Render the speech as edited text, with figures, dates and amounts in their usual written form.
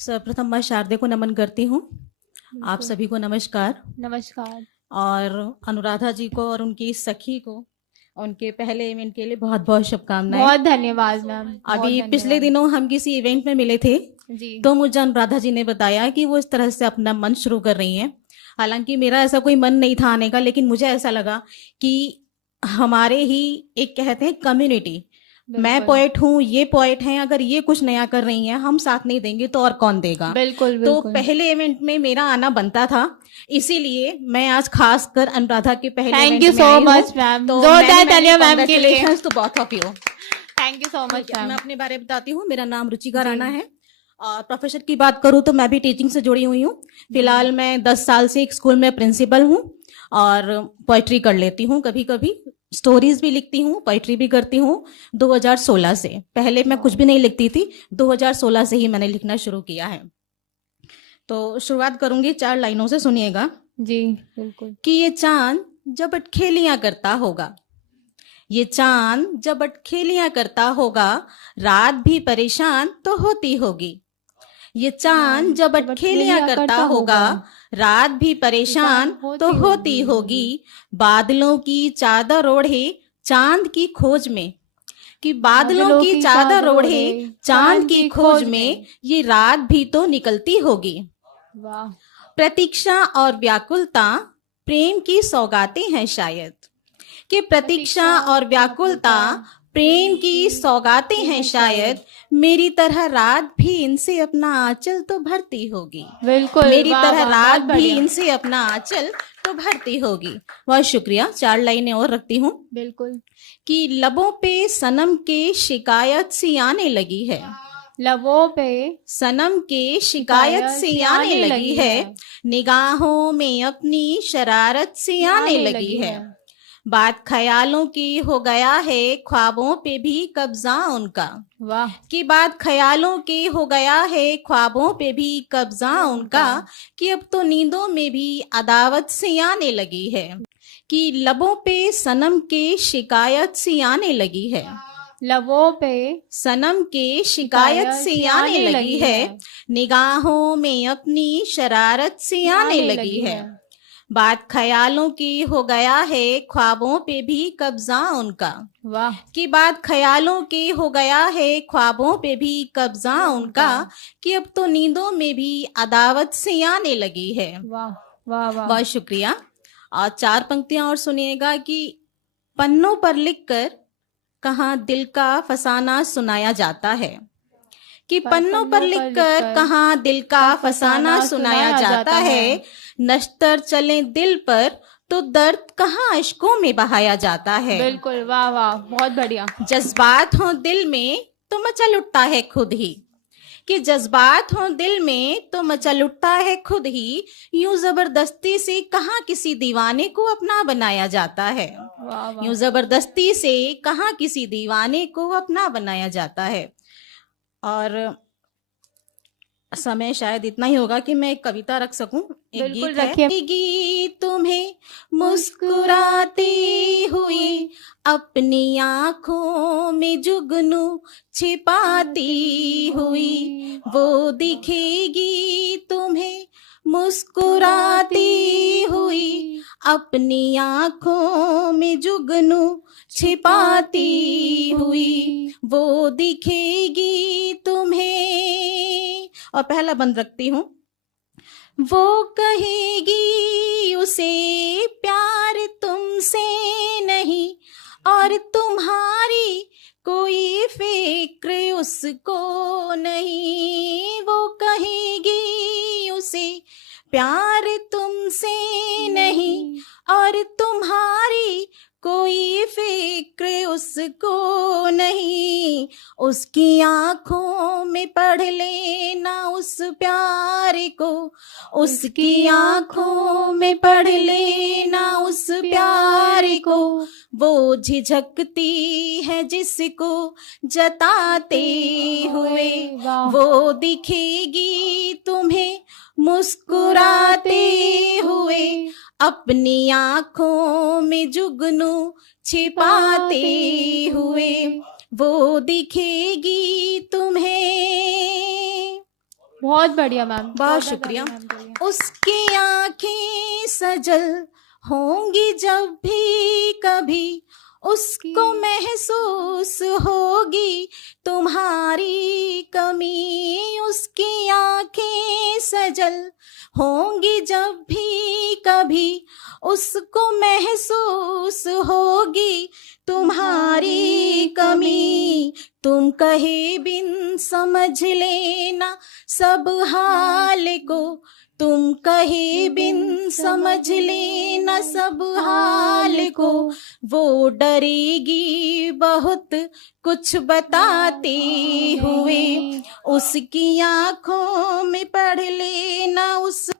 सर्वप्रथम मैं शारदे को नमन करती हूँ। आप बिल्कुल। सभी को नमस्कार। नमस्कार। और अनुराधा जी को और उनकी सखी को उनके पहले इवेंट के लिए बहुत बहुत शुभकामनाएं। बहुत धन्यवाद मैम, बहुत अभी पिछले धन्यवाद। दिनों हम किसी इवेंट में मिले थे, जी। तो मुझे अनुराधा जी ने बताया कि वो इस तरह से अपना मंच शुरू कर रही हैं। हालांकि मेरा ऐसा कोई मन नहीं था आने का, लेकिन मुझे ऐसा लगा कि हमारे ही एक कहते हैं कम्युनिटी, मैं बिल्कुल पोएट हूँ, ये पोएट हैं, अगर ये कुछ नया कर रही हैं, हम साथ नहीं देंगे तो और कौन देगा। बिल्कुल तो बिल्कुल। पहले इवेंट में मेरा आना बनता था, इसीलिए मैं आज खास कर अनुराधा के पहले थैंक इवेंट यू में सो आई हूँ। मच मैम, तो जोरदार तालियां मैम के लिए। Congratulations to both of you. Thank you so much मैं मैम। अपने बारे में बताती हूँ। मेरा नाम रुचिका जी। राणा है। और प्रोफेशन की बात करूँ तो मैं भी टीचिंग से जुड़ी हुई हूँ। फिलहाल मैं 10 साल से एक स्कूल में प्रिंसिपल हूँ और पोइट्री कर लेती हूँ, कभी कभी स्टोरीज भी लिखती हूँ, पोइट्री भी करती हूँ। 2016 से, पहले मैं कुछ भी नहीं लिखती थी, 2016 से ही मैंने लिखना शुरू किया है। तो शुरुआत करूंगी 4 लाइनों से, सुनिएगा। जी बिल्कुल। कि ये चांद जब अटखेलियां करता होगा, ये चांद जब अटखेलियां करता होगा, रात भी परेशान तो होती होगी। ये चांद जब अटखेलियां करता होगा, रात भी परेशान तो होती होगी। बादलों की चादर ओढ़े चांद की खोज में, कि बादलों की चादर ओढ़े चांद की खोज में, ये रात भी तो निकलती होगी। वाह। प्रतीक्षा और व्याकुलता प्रेम की सौगातें हैं शायद, कि प्रतीक्षा और व्याकुलता प्रेम की सौगातें हैं शायद। मेरी तरह रात भी इनसे अपना आंचल तो भरती होगी। बिल्कुल। मेरी वाह, तरह वाह, रात बहुत भी बढ़िया। इनसे अपना आंचल तो भरती होगी। बहुत शुक्रिया। 4 लाइनें और रखती हूँ। बिल्कुल। कि लबों पे सनम के शिकायत सी आने लगी है, लबों पे सनम के शिकायत सी आने लगी है। निगाहों में अपनी शरारत सी आने लगी है। बात ख्यालों की हो गया है, ख्वाबों पे भी कब्जा उनका। वाह। कि बात ख्यालों की हो गया है, ख्वाबों पे भी कब्जा उनका। कि अब तो नींदों में भी अदावत सी आने लगी है। कि लबों पे सनम के शिकायत सी आने लगी है, लबों पे सनम के शिकायत सी आने लगी है। निगाहों में अपनी शरारत सी आने लगी है। बात ख्यालों की हो गया है, ख्वाबों पे भी कब्जा उनका। वाह। कि बात ख्यालों की हो गया है, ख्वाबों पे भी कब्जा उनका। कि अब तो नींदों में भी अदावत सी आने लगी है। वाह वाह वाह। बहुत शुक्रिया। और 4 पंक्तियां और सुनिएगा। कि पन्नों पर लिखकर कहाँ दिल का फसाना सुनाया जाता है, कि पन्नों पर लिखकर कहाँ दिल का फसाना सुनाया जाता है। नश्तर चले दिल पर तो दर्द कहाँ अश्कों में बहाया जाता है। बिल्कुल। वाह वाह, बहुत बढ़िया। जज्बात हो दिल में तो मचल उठता है खुद ही, कि जज्बात हो दिल में तो मचल उठता है खुद ही। यूं जबरदस्ती से कहाँ किसी दीवाने को अपना बनाया जाता है। यूं जबरदस्ती से कहाँ किसी दीवाने को अपना बनाया जाता है। और समय शायद इतना ही होगा कि मैं एक कविता रख सकूं। एक गीत है। गीत तुम्हें मुस्कुराती हुई अपनी आंखों में जुगनू छिपाती हुई, वो दिखेगी तुम्हें मुस्कुराती हुई अपनी आंखों में जुगनू छिपाती हुई, वो दिखेगी तुम्हें। और पहला बंद रखती हूँ। वो कहेगी उसे प्यार तुमसे नहीं, और तुम्हारी कोई फिक्र उसको नहीं। वो कहेगी उसे प्यार तुमसे नहीं, और तुम्हारी कोई फिक्र उसको नहीं। उसकी आंखों में पढ़ लेना उस प्यार को, उसकी आंखों में पढ़ लेना उस प्यार को। वो झिझकती है जिसको जताते हुए, वो दिखेगी तुम्हें मुस्कुराते हुए अपनी आंखों में जुगनू छिपाते हुए, वो दिखेगी तुम्हें। बहुत बढ़िया मैम, बहुत जोरदार शुक्रिया। ताली मैम के लिए। उसकी आंखें सजल होंगी जब भी कभी, उसको महसूस होगी तुम्हारी कमी। उसकी आंखें सजल होंगी जब भी कभी, उसको महसूस होगी तुम्हारी कमी। तुम कहे बिन समझ लेना सब हाल को, तुम कहे बिन समझ लेना सब हाल को। वो डरेगी बहुत कुछ बताते हुए, उसकी आंखों में पढ़ लेना उस